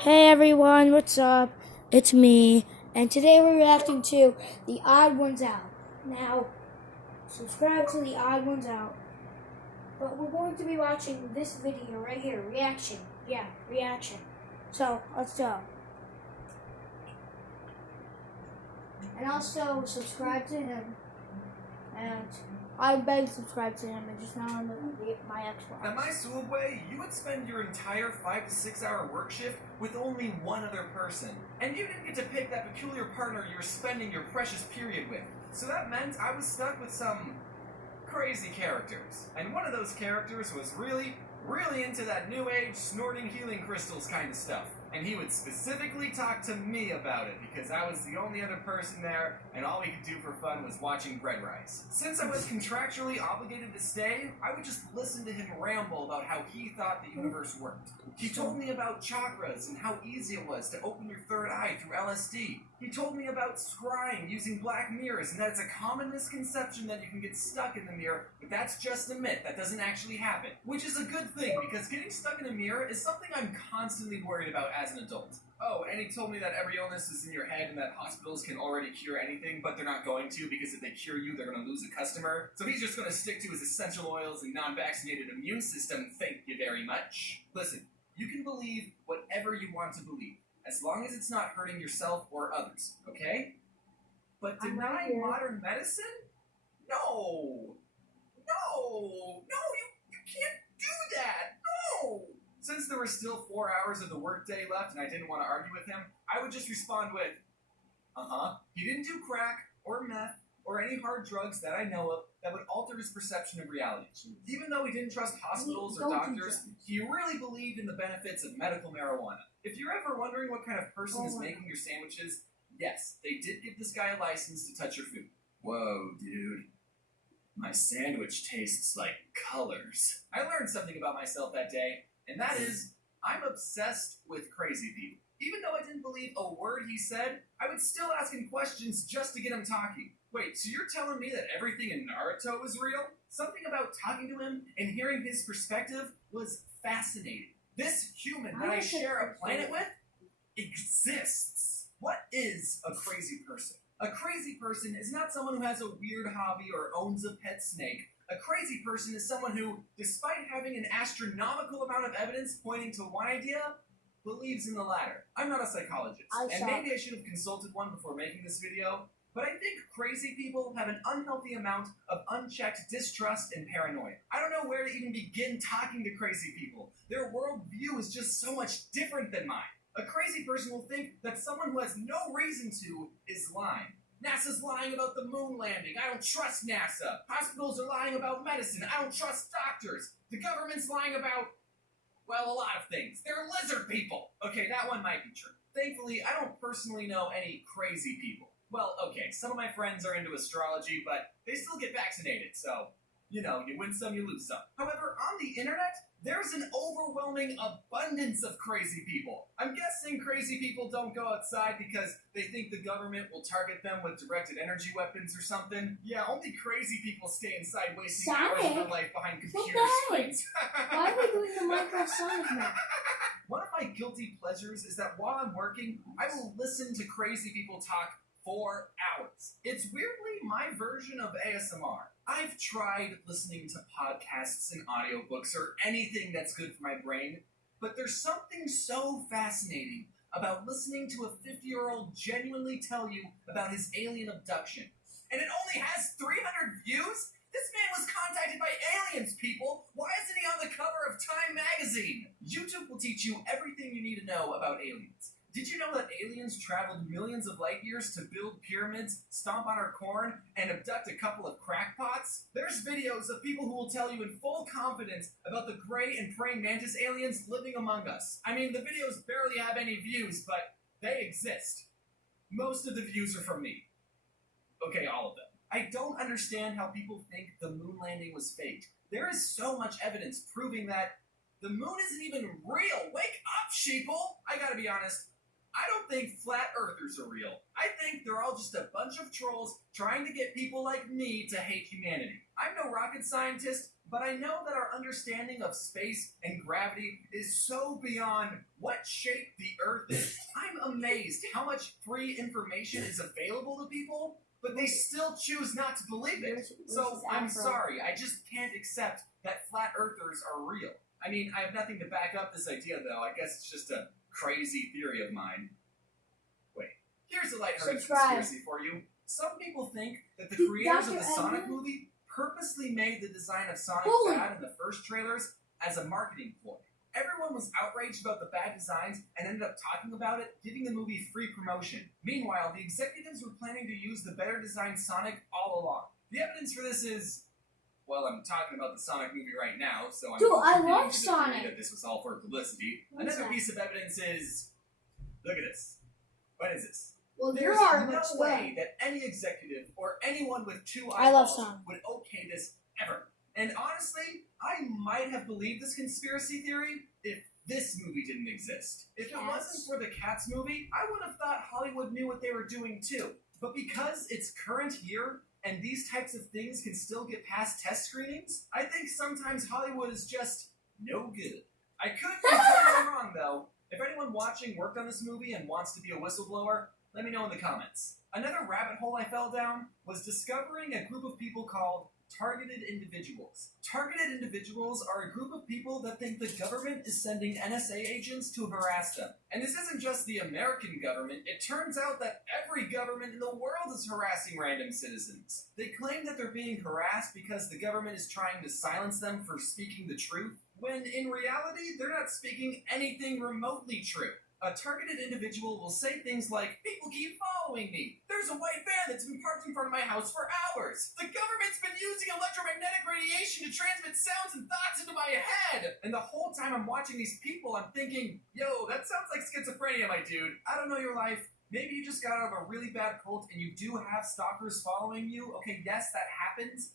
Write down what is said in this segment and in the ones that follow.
Hey everyone, what's up? It's me, and today we're reacting to The Odd Ones Out. Now, subscribe to The Odd Ones Out. But we're going to be watching this video right here, reaction. Yeah, reaction. So, let's go. And also, subscribe to him. And I beg subscribe to him, and just not on my Xbox. At my school way, you would spend your entire 5 to 6 hour work shift with only one other person. And you didn't get to pick that peculiar partner you were spending your precious period with. So that meant I was stuck with some crazy characters. And one of those characters was really into that new age snorting healing crystals kind of stuff. And he would specifically talk to me about it because I was the only other person there and all we could do for fun was watching Bread Rise. Since I was contractually obligated to stay, I would just listen to him ramble about how he thought the universe worked. He told me about chakras and how easy it was to open your third eye through LSD. He told me about scrying using black mirrors and that it's a common misconception that you can get stuck in the mirror, but that's just a myth. That doesn't actually happen. Which is a good thing because getting stuck in a mirror is something I'm constantly worried about as an adult. Oh, and he told me that every illness is in your head and that hospitals can already cure anything, but they're not going to because if they cure you, they're going to lose a customer. So he's just going to stick to his essential oils and non-vaccinated immune system. Thank you very much. Listen, you can believe whatever you want to believe, as long as it's not hurting yourself or others, okay? But deny modern medicine? No! No! No, you can't do that! No! Since there were still 4 hours of the workday left and I didn't want to argue with him, I would just respond with, he didn't do crack or meth or any hard drugs that I know of that would alter his perception of reality. Even though he didn't trust hospitals or doctors, he really believed in the benefits of medical marijuana. If you're ever wondering what kind of person is making your sandwiches, yes, they did give this guy a license to touch your food. Whoa, dude. My sandwich tastes like colors. I learned something about myself that day, and that is, I'm obsessed with crazy people. Even though I didn't believe a word he said, I would still ask him questions just to get him talking. Wait, so you're telling me that everything in Naruto was real? Something about talking to him and hearing his perspective was fascinating. This human that I share a planet with exists. What is a crazy person? A crazy person is not someone who has a weird hobby or owns a pet snake. A crazy person is someone who, despite having an astronomical amount of evidence pointing to one idea, believes in the latter. I'm not a psychologist, and maybe I should have consulted one before making this video, but I think crazy people have an unhealthy amount of unchecked distrust and paranoia. I don't know where to even begin talking to crazy people. Their worldview is just so much different than mine. A crazy person will think that someone who has no reason to is lying. NASA's lying about the moon landing. I don't trust NASA. Hospitals are lying about medicine. I don't trust doctors. The government's lying about, well, a lot of things. They're lizard people. Okay, that one might be true. Thankfully, I don't personally know any crazy people. Well, okay, some of my friends are into astrology, but they still get vaccinated, so, you know, you win some, you lose some. However, on the internet, there's an overwhelming abundance of crazy people. I'm guessing crazy people don't go outside because they think the government will target them with directed energy weapons or something. Yeah, only crazy people stay inside wasting hours of their life behind computer screens. Why are we doing the Minecraft Sonic now? One of my guilty pleasures is that while I'm working, I will listen to crazy people talk for hours. It's weirdly my version of ASMR. I've tried listening to podcasts and audiobooks or anything that's good for my brain, but there's something so fascinating about listening to a 50-year-old genuinely tell you about his alien abduction. And it only has 300 views? This man was contacted by aliens, people! Why isn't he on the cover of Time magazine? YouTube will teach you everything you need to know about aliens. Did you know that aliens traveled millions of light years to build pyramids, stomp on our corn, and abduct a couple of crackpots? There's videos of people who will tell you in full confidence about the gray and praying mantis aliens living among us. I mean, the videos barely have any views, but they exist. Most of the views are from me. Okay, all of them. I don't understand how people think the moon landing was faked. There is so much evidence proving that the moon isn't even real. Wake up, sheeple! I gotta be honest, I don't think flat earthers are real. I think they're all just a bunch of trolls trying to get people like me to hate humanity. I'm no rocket scientist, but I know that our understanding of space and gravity is so beyond what shape the Earth is. I'm amazed how much free information is available to people, but they still choose not to believe it. So I'm sorry, I just can't accept that flat earthers are real. I mean, I have nothing to back up this idea, though. I guess it's just a crazy theory of mine. Wait, here's a lighthearted conspiracy for you. Some people think that the creators of the Sonic movie purposely made the design of Sonic bad in the first trailers as a marketing ploy. Everyone was outraged about the bad designs and ended up talking about it, giving the movie free promotion. Meanwhile, the executives were planning to use the better designed Sonic all along. The evidence for this is, well, I'm talking about the Sonic movie right now, so I'm I love Sonic. That this was all for publicity. Another piece of evidence is, look at this. What is this? Well, There's no way that any executive or anyone with two eyeballs would okay this ever. And honestly, I might have believed this conspiracy theory if this movie didn't exist. If it wasn't for the Cats movie, I would have thought Hollywood knew what they were doing too. But because it's current year, and these types of things can still get past test screenings, I think sometimes Hollywood is just no good. I could be totally wrong though. If anyone watching worked on this movie and wants to be a whistleblower, let me know in the comments. Another rabbit hole I fell down was discovering a group of people called targeted individuals. Targeted individuals are a group of people that think the government is sending NSA agents to harass them. And this isn't just the American government. It turns out that every government in the world is harassing random citizens. They claim that they're being harassed because the government is trying to silence them for speaking the truth, when in reality, they're not speaking anything remotely true. A targeted individual will say things like, people keep following me. There's a white van that's been parked in front of my house for hours. The government's been using electromagnetic radiation to transmit sounds and thoughts into my head. And the whole time I'm watching these people, I'm thinking, yo, that sounds like schizophrenia, my dude. I don't know your life. Maybe you just got out of a really bad cult and you do have stalkers following you. Okay, yes, that happens.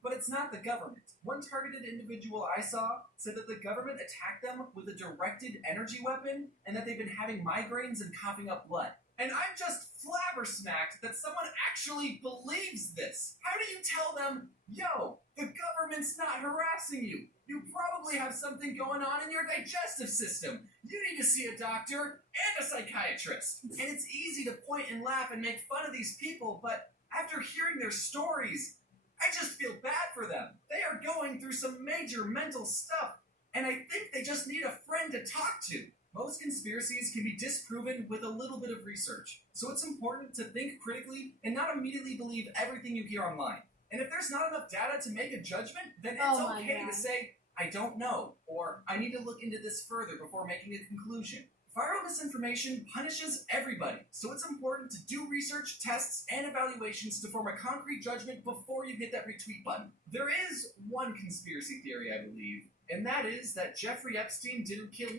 But it's not the government. One targeted individual I saw said that the government attacked them with a directed energy weapon and that they've been having migraines and coughing up blood. And I'm just flabbergasted that someone actually believes this. How do you tell them, yo, the government's not harassing you? You probably have something going on in your digestive system. You need to see a doctor and a psychiatrist. And it's easy to point and laugh and make fun of these people, but after hearing their stories, I just feel bad for them. They are going through some major mental stuff, and I think they just need a friend to talk to. Most conspiracies can be disproven with a little bit of research, so it's important to think critically and not immediately believe everything you hear online. And if there's not enough data to make a judgment, then it's okay to say, I don't know, or I need to look into this further before making a conclusion. Viral misinformation punishes everybody, so it's important to do research, tests, and evaluations to form a concrete judgment before you hit that retweet button. There is one conspiracy theory, I believe, and that is that Jeffrey Epstein didn't kill...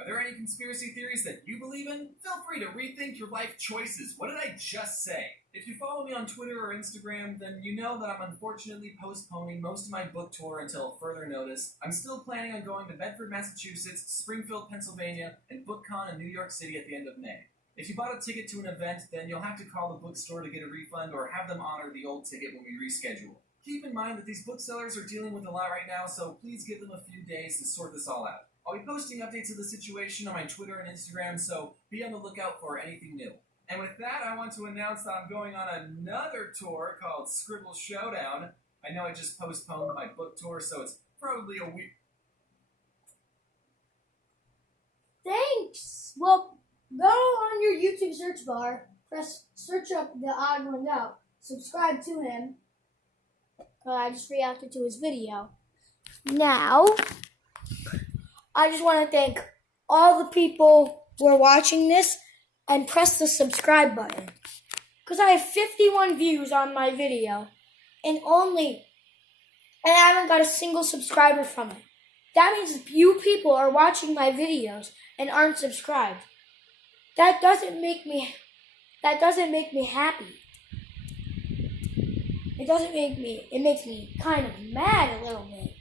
Are there any conspiracy theories that you believe in? Feel free to rethink your life choices. What did I just say? If you follow me on Twitter or Instagram, then you know that I'm unfortunately postponing most of my book tour until further notice. I'm still planning on going to Bedford, Massachusetts, Springfield, Pennsylvania, and BookCon in New York City at the end of May. If you bought a ticket to an event, then you'll have to call the bookstore to get a refund or have them honor the old ticket when we reschedule. Keep in mind that these booksellers are dealing with a lot right now, so please give them a few days to sort this all out. I'll be posting updates of the situation on my Twitter and Instagram, so be on the lookout for anything new. And with that, I want to announce that I'm going on another tour called Scribble Showdown. I know I just postponed my book tour, so it's probably a week. Thanks! Well, go on your YouTube search bar, search up The Odd One Out, subscribe to him. I just reacted to his video. Now, I just want to thank all the people who are watching this and press the subscribe button. Because I have 51 views on my video and I haven't got a single subscriber from it. That means you people are watching my videos and aren't subscribed. That doesn't make me happy. It makes me kind of mad a little bit.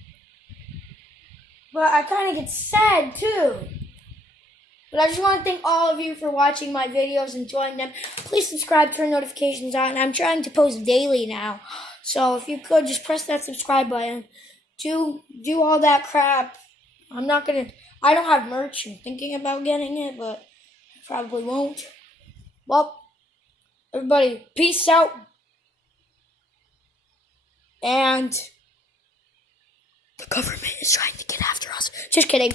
But I kind of get sad too. But I just want to thank all of you for watching my videos, enjoying them. Please subscribe, turn notifications on. I'm trying to post daily now. So if you could just press that subscribe button, do all that crap. I don't have merch. I'm thinking about getting it, but I probably won't. Well, everybody, peace out. And the government is trying to get after us. Just kidding.